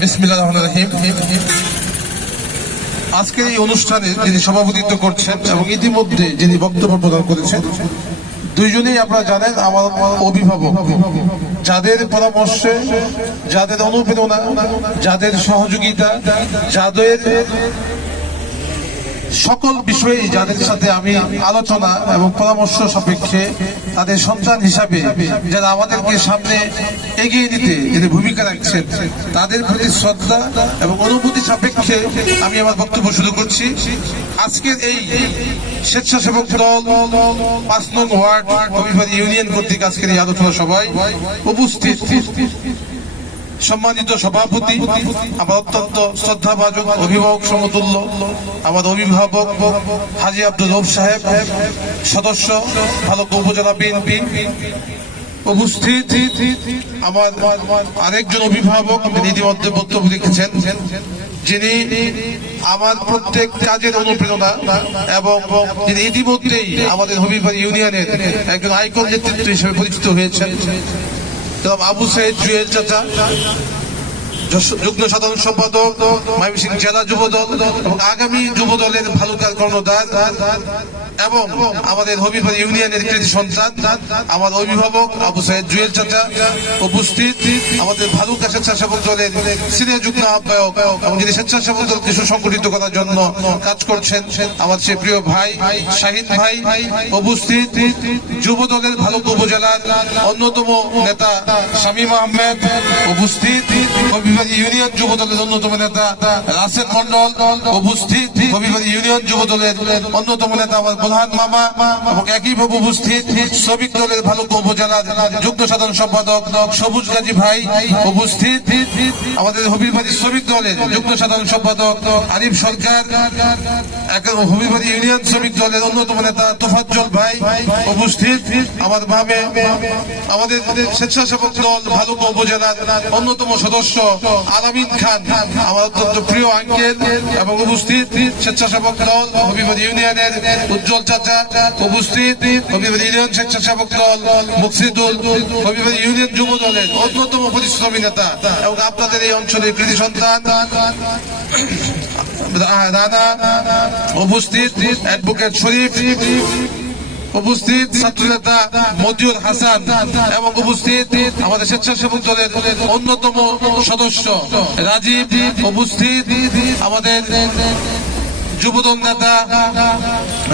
বিসমিল্লাহির রহমানির রহিম। আজকের এই অনুষ্ঠানে যিনি সভাপতিত্ব করছেন এবং ইতিমধ্যে যিনি বক্তব্য প্রদান করেছেন, দুইজনেই আপনারা জানেন আমার অভিভাবক, যাদের পরামর্শে, যাদের অনুপ্রেরণা, যাদের সহযোগিতা, যাদের সকল বিষয়ে যাদের সাথে আমি আলোচনা এবং পরামর্শ সাপেক্ষে তাদের সন্তান হিসাবে যারা আমাদেরকে সামনে এগিয়ে নিতে যে ভূমিকা রাখছেন, তাদের প্রতি শ্রদ্ধা এবং অনুভূতি সাপেক্ষে আমি আমার বক্তব্য শুরু করছি। আজকের এই স্বেচ্ছাসেবক দল ৫ নং ওয়ার্ড হবিবাড়ি ইউনিয়ন কর্তৃক আজকের এই আলোচনা সভায় উপস্থিত সম্মানিত সভাপতি, আমার অত্যন্ত শ্রদ্ধাভাজন অভিভাবক সমতুল্য আমার অভিভাবক হাজী আব্দুল রউফ সাহেব, সদস্য ভালুকা উপজেলা বিএনপি, উপস্থিত আমার আরেকজন অভিভাবক ইতিমধ্যে বক্তব্য রেখেছেন, যিনি আমার প্রত্যেক কাজের অনুপ্রেরণা এবং যিনি ইতিমধ্যেই আমাদের হবিবাড়ি ইউনিয়নের একজন আইকন নেতৃত্ব হিসেবে পরিচিত হয়েছেন, আবু সাইদ জুয়েল চাচা, যুগ্ম সাধারণ সম্পাদক ময়মনসিংহ জেলা যুবদল এবং আগামী যুবদলের ভালুকার কর্ণধার এবং আমাদের হবিবাড়ি ইউনিয়নের কৃতি সন্তান আমার অভিভাবক আবু সাইদ জুয়েল চাচা, উপস্থিত আমাদের ভালুকা স্বেচ্ছাসেবক দলের সিনিয়র যুগ্ম আহ্বায়ক এবং যিনি স্বেচ্ছাসেবক দলকে সুসংগঠিত করার জন্য কাজ করছেন আমার সে প্রিয় ভাই শাহিন ভাই, উপস্থিত যুব দলের ভালুকা উপজেলার অন্যতম নেতা শামীম আহমেদ, উপস্থিত হবিবাড়ি ইউনিয়ন যুব দলের অন্যতম নেতা রাসেল মন্ডল, উপস্থিত হবিবাড়ি ইউনিয়ন যুব দলের অন্যতম নেতা আমার প্রধান মামা এবং একইভাবে উপস্থিত শ্রমিক দলের ভালুকা উপজেলার যুগ্ম সাধারণ সম্পাদক সবুজ গাজী ভাই, উপস্থিত আমাদের হবিবাড়ি শ্রমিক দলের যুগ্ম সাধারণ সম্পাদক আরিফ সরকার, হবিবাড়ি ইউনিয়ন শ্রমিক দলের অন্যতম নেতা তোফাজ্জল ভাই, উপস্থিত আমার ভাবে আমাদের স্বেচ্ছাসেবক দল ভালুকা উপজেলার অন্যতম সদস্য আলামিন খান, আমার অত্যন্ত প্রিয় আঙ্কেল, এবং উপস্থিত স্বেচ্ছাসেবক দল হবিবাড়ি ইউনিয়নের উজ্জ্বল চাচা, উপস্থিত হবিবাড়ি ইউনিয়ন স্বেচ্ছাসেবক দল মুকসিদুল, হবিবাড়ি ইউনিয়ন যুব দলের অন্যতম পরিশ্রমী নেতা এবং আপনাদের এই অঞ্চলের কৃতি সন্তান রানা, উপস্থিত অ্যাডভোকেট শরীফ, উপস্থিত ছাত্রনেতা মজিউর হাসান এবং উপস্থিত আমাদের স্বেচ্ছাসেবক দলের অন্যতম সদস্য রাজীব, উপস্থিত আমাদের যুবদল নেতা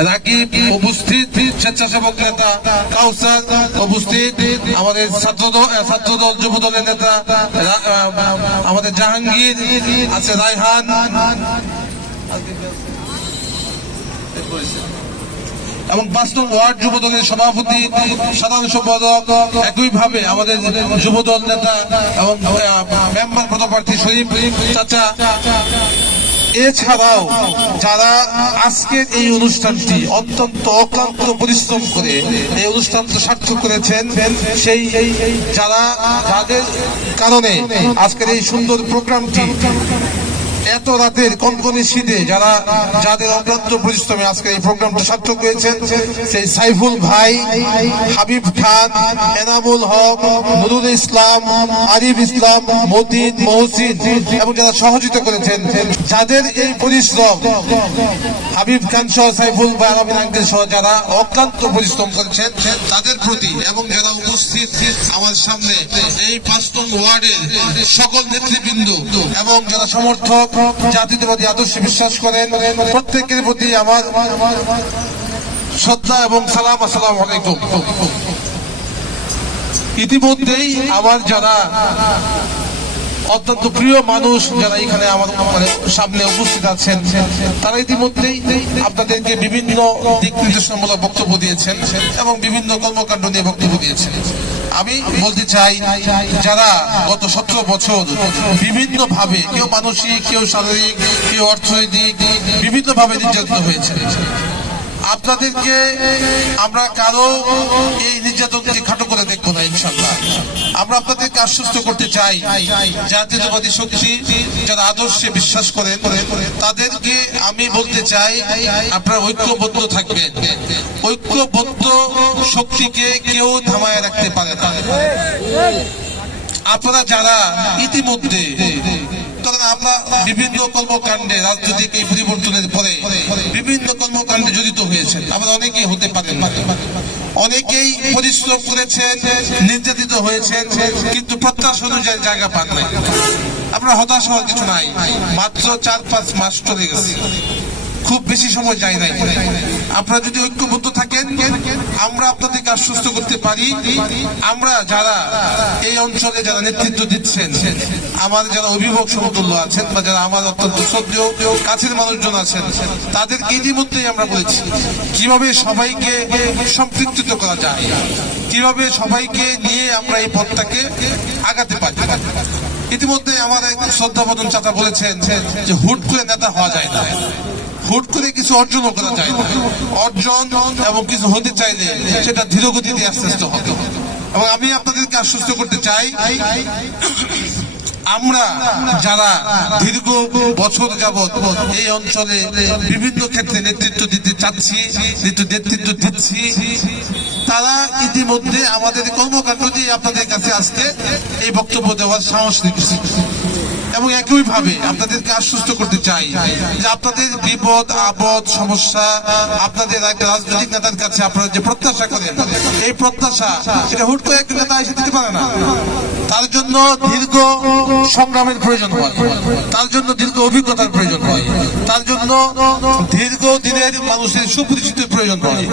রাকিব, উপস্থিত স্বেচ্ছাসেবক নেতা কাউসার, উপস্থিত আমাদের ছাত্রদল যুবদলের নেতা আমাদের জাহাঙ্গীর আছে, রায়হান এবং ৫ নং ওয়ার্ড যুবদলের সভাপতি সাধারণ সম্পাদক, একইভাবে আমাদের যুবদল নেতা এবং মেম্বার পদপ্রার্থী শরীফ চাচা। এছাড়াও যারা আজকের এই অনুষ্ঠানটি অত্যন্ত অক্লান্ত পরিশ্রম করে এই অনুষ্ঠানটি সার্থক করেছেন, সেই যাদের কারণে আজকের এই সুন্দর প্রোগ্রামটি এত রাতের কনকনে শীতে যাদের অক্লান্ত পরিশ্রমে আজকে এই প্রোগ্রামটা সার্থক হয়েছেন, সেই সাইফুল ভাই, হাবিব খান, এনামুল হক, নুরুল ইসলাম, আরিফ ইসলাম, মতিন, মহসিন এবং যারা সহযোগিতা করেছেন, যাদের এই পরিশ্রম হাবিব খান সহ সাইফুল ভাই, আলামিন আঙ্কেল সহ যারা অক্লান্ত পরিশ্রম করেছেন, তাদের প্রতি এবং যারা উপস্থিত আমার সামনে এই ৫ নং ওয়ার্ডের সকল নেতৃবৃন্দ এবং যারা সমর্থক জাতীয়তাবাদী আদর্শে বিশ্বাস করেন, প্রত্যেকের প্রতি আমার শ্রদ্ধা এবং সালাম। আসসালামু আলাইকুম। ইতিমধ্যেই আমার যারা অত্যন্ত প্রিয় মানুষ যারা এখানে আমার সামনে উপস্থিত আছেন, তারা ইতিমধ্যেই আপনাদেরকে বিভিন্ন দিক নির্দেশনামূলক বক্তব্য দিয়েছেন এবং বিভিন্ন কর্মকাণ্ড নিয়ে বক্তব্য দিয়েছেন। আমি বলতে চাই, যারা গত 17 বছর বিভিন্ন ভাবে, কেউ মানসিক, কেউ শারীরিক, কেউ অর্থনৈতিক, বিভিন্ন ভাবে নির্যাতিত হয়েছে, আপনাদেরকে আমরা কারো এই নির্যাতনকে খাটো করে দেখবো না ইনশাআল্লাহ। আমরা আপনাদেরকে আশ্বস্ত করতে চাই, জাতীয়তাবাদী শক্তি যারা আদর্শে বিশ্বাস করেন তাদেরকে আমি বলতে চাই আপনারা ঐক্যবদ্ধ থাকবেন। ঐক্যবদ্ধ শক্তিকে কেউ থামায় রাখতে পারে না। আপনারা যারা ইতিমধ্যে আমরা বিভিন্ন কর্মকাণ্ডে রাজনৈতিক এই পরিবর্তনের পরে বিভিন্ন কর্মকাণ্ডে জড়িত হয়েছেন, আমরা অনেকেই হতে পারেন, অনেকেই পরিশ্রম করেছেন, নির্যাতিত হয়েছেন, কিন্তু প্রত্যাশা অনুযায়ী জায়গা পান নাই। আপনারা হতাশ হওয়ার কিছু নাই, মাত্র 4-5 মাস চলে গেছে, খুব বেশি সময় যায় নাই। আপনারা যদি ঐক্যবদ্ধ থাকেন, আমরা আপনাদেরকে আশ্বস্ত করতে পারি, আমরা যারা এই অঞ্চলে যারা নেতৃত্ব দিচ্ছেন, আমার যারা অভিভাবক সমতুল্য আছেন বা যারা আমার অত্যন্ত শ্রদ্ধেয় কাছের মানুষজন আছেন, তাদেরকে ইতিমধ্যেই আমরা বলেছি কিভাবে সবাইকে সম্পৃক্ত করা যায়, কিভাবে সবাইকে নিয়ে আমরা এই পথটাকে আগাতে পারি। ইতিমধ্যে আমার এক শ্রদ্ধাভাজন চাচা বলেছেন যে হুট করে নেতা হওয়া যায় না, হুট করে কিছু অর্জনও করা যায় না। অর্জন এবং কিছু হতে চাইলে সেটা ধীরগতিতে আস্তে আস্তে হবে। এবং আমি আপনাদেরকে আশ্বস্ত করতে চাই, আমরা যারা দীর্ঘ বছর যাবৎ এই অঞ্চলে বিভিন্ন ক্ষেত্রে নেতৃত্ব দিতে চাচ্ছি, নেতৃত্ব দিচ্ছি, তারা ইতিমধ্যে আমাদের কর্মকাণ্ড দিয়ে আপনাদের কাছে আজকে এই বক্তব্য দেওয়ার সাহস দিচ্ছি। এবং একইভাবে আপনাদেরকে আশ্বস্ত করতে চাই যে আপনাদের বিপদ আপদ সমস্যা আপনাদের একটা রাজনৈতিক নেতার কাছে আপনারা যে প্রত্যাশা করেন, এই প্রত্যাশা সেটা হুট করে একটা নেতা এসে দিতে পারে না। তার জন্য দীর্ঘ সংগ্রামের প্রয়োজন হয়, তার জন্য দীর্ঘ অভিজ্ঞতার প্রয়োজন হয়, তার জন্য দীর্ঘ দিনের মানুষের সুপরিচিতির প্রয়োজন হয়।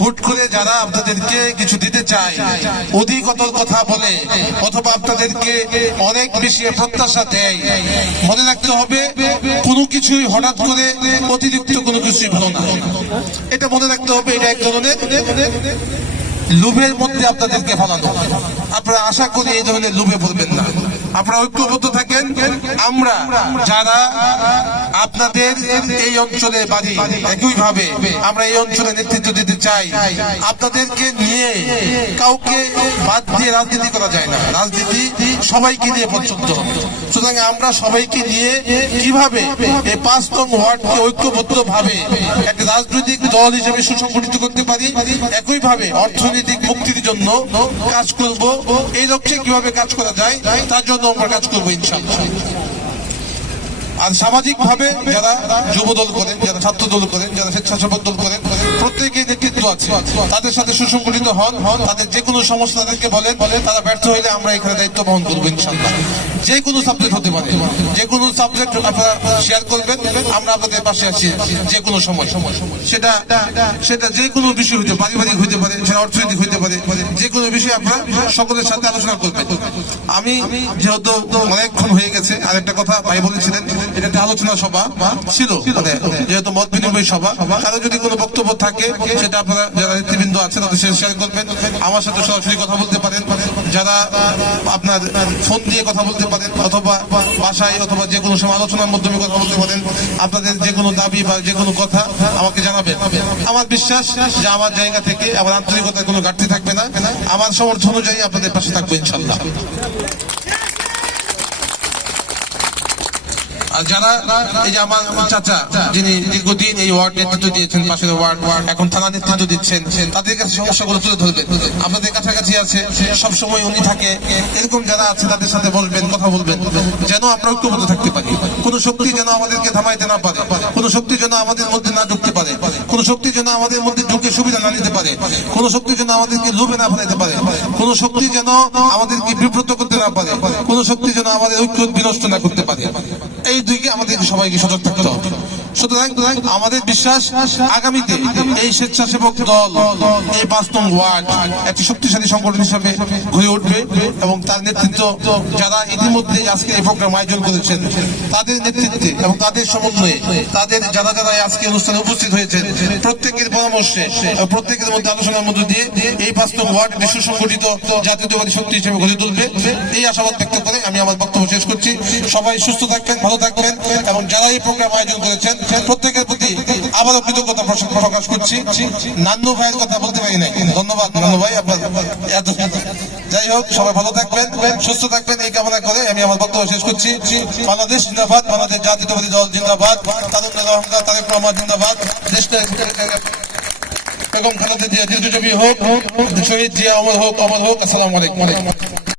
হুট করে যারা আপনাদেরকে কিছু দিতে চায়, অধিকতর কথা বলে অথবা আপনাদেরকে অনেক বেশি প্রত্যাশা দেয়, মনে রাখতে হবে কোনো কিছুই হঠাৎ করে অতিরিক্ত কোনো কিছুই ভালো না। এটা মনে রাখতে হবে, এটা এক ধরনের লোভের মধ্যে আপনাদেরকে ফেলানো। আপনারা আশা করি এই ধরনের লোভে পড়বেন না, আপনারা ঐক্যবদ্ধ থাকেন। আমরা যারা আপনাদের এই অঞ্চলে বাড়ি, একইভাবে আমরা এই অঞ্চলে নেতৃত্ব দিতে চাই। আপনাদেরকে নিয়ে কাউকে বাদ দিয়ে রাজনীতি করা যায় না, রাজনীতি সবাইকে নিয়ে পছন্দ হবে। সুতরাং আমরা সবাইকে নিয়ে কিভাবে এই 5 নং ওয়ার্ডকে ঐক্যবদ্ধ ভাবে একটা রাজনৈতিক দল হিসেবে সুসংগঠিত করতে পারি, একইভাবে অর্থনৈতিক মুক্তির জন্য কাজ করব, এই লক্ষ্যে কিভাবে কাজ করা যায় তার জন্য আমরা কাজ করবো ইনশাআল্লাহ। আর সামাজিক ভাবে যারা যুব দল করেন, যারা ছাত্র দল করেন, যারা স্বেচ্ছাসেবক দল করেন, প্রত্যেকেই নেতৃত্ব আছে, তাদের সাথে সুসংগঠিত হন। তাদের যে কোনো সমস্যা তাদেরকে বলেন, তারা ব্যর্থ হইলে আমরা এখানে দায়িত্ব বহন করবো ইনশাআল্লাহ। যে কোনো সাবজেক্ট হতে পারে, যে কোনো সাবজেক্ট আপনারা শেয়ার করবেন, আমরা আপনাদের পাশে আছি যে কোনো সময়। সেটা যে কোনো বিষয় হতে পারে, পারিবারিক হইতে পারে, সেটা অর্থনৈতিক হইতে পারে, যে কোনো বিষয়ে আপনারা সকলের সাথে আলোচনা করবেন। আমি যেহেতু অনেকক্ষণ হয়ে গেছে, আরেকটা কথা ভাই বলেছিলেন, এটা একটা আলোচনা সভা ছিল, যেহেতু মত বিনিময় সভা, কারো যদি কোনো বক্তব্য থাকে সেটা আপনারা যারা নেতৃবৃন্দ আছেন তাদের সাথে শেয়ার করবেন। আমার সাথে সরাসরি কথা বলতে পারেন, যারা আপনার ফোন দিয়ে কথা বলতে পারেন, অথবা বাসায় অথবা যে কোনো সময় আলোচনার মাধ্যমে কথা বলতে পারেন। আপনাদের যে কোনো দাবি বা যে কোনো কথা আমাকে জানাবেন। আমার বিশ্বাস যে আমার জায়গা থেকে আমার আন্তরিকতার কোনো ঘাটতি থাকবে না, আমার সমর্থন অনুযায়ী আপনাদের পাশে থাকবো ইনশাআল্লাহ। আর যারা এই যে আমার চাচা যিনি দীর্ঘদিন এই ওয়ার্ড নেতৃত্ব দিয়েছেন, পাশের ওয়ার্ড এখন থানা নেতৃত্ব দিচ্ছেন, তাদের কাছে সমস্যাগুলো তুলে ধরবেন। আপনাদের কাছাকাছি আছে, সবসময় উনি থাকে, এরকম যারা আছে তাদের সাথে বলবেন, কথা বলবেন, যেন আমরা ঐক্যবদ্ধ থাকতে পারি। কোন শক্তি যেন আমাদেরকে থামাইতে না পারে, কোন শক্তি যেন আমাদের মধ্যে না ঢুকতে পারে, কোন শক্তি যেন আমাদের মধ্যে ঢুকে সুবিধা না নিতে পারে, কোন শক্তি যেন আমাদেরকে লোভে না ফেলাইতে পারে, কোন শক্তি যেন আমাদেরকে বিব্রত করতে না পারে, কোন শক্তি যেন আমাদের ঐক্য বিনষ্ট না করতে পারে। এই দুইকে আমাদের সবাইকে সজাগ থাকতে হবে। সুতরাং আমাদের বিশ্বাস আগামীতে এই স্বেচ্ছাসেবক দল এই 5 নং ওয়ার্ড একটি শক্তিশালী সংগঠন হিসেবে গড়ে উঠবে এবং তার নেতৃত্ব যারা ইতিমধ্যে আজকে এই প্রোগ্রাম আয়োজন করেছেন তাদের নেতৃত্বে এবং তাদের সমন্বয়ে তাদের যারা যারা আজকে অনুষ্ঠানে উপস্থিত হয়েছেন প্রত্যেকের পরামর্শে প্রত্যেকের মধ্যে আলোচনার মধ্য দিয়ে এই 5 নং ওয়ার্ড একটি সুসংগঠিত জাতীয়তাবাদী শক্তি হিসেবে গড়ে তুলবে, এই আশাবাদ ব্যক্ত করে আমি আমার বক্তব্য শেষ করছি। সবাই সুস্থ থাকবেন, ভালো থাকবেন এবং যারা এই প্রোগ্রাম আয়োজন করেছেন প্রত্যেকের প্রতি আবারও কৃতজ্ঞতা প্রকাশ করছি। নান্নু ভাইয়ের কথা বলতে পারি নাই, ধন্যবাদ নান্নু ভাই আপনার যাই হোক সবাই ভালো থাকবেন, সুস্থ থাকবেন এই কামনা করে আমি আমার বক্তব্য শেষ করছি। বাংলাদেশ জিন্দাবাদ, বাংলাদেশ জাতীয়তাবাদী দল জিন্দাবাদ, তারুণ্যের অহংকার তারেক রহমান জিন্দাবাদ, দেশটা বেগম খালেদা জিয়া দীর্ঘজীবী হোক, শহীদ জিয়া অমর হোক, অমর হোক। আসসালামু আলাইকুম।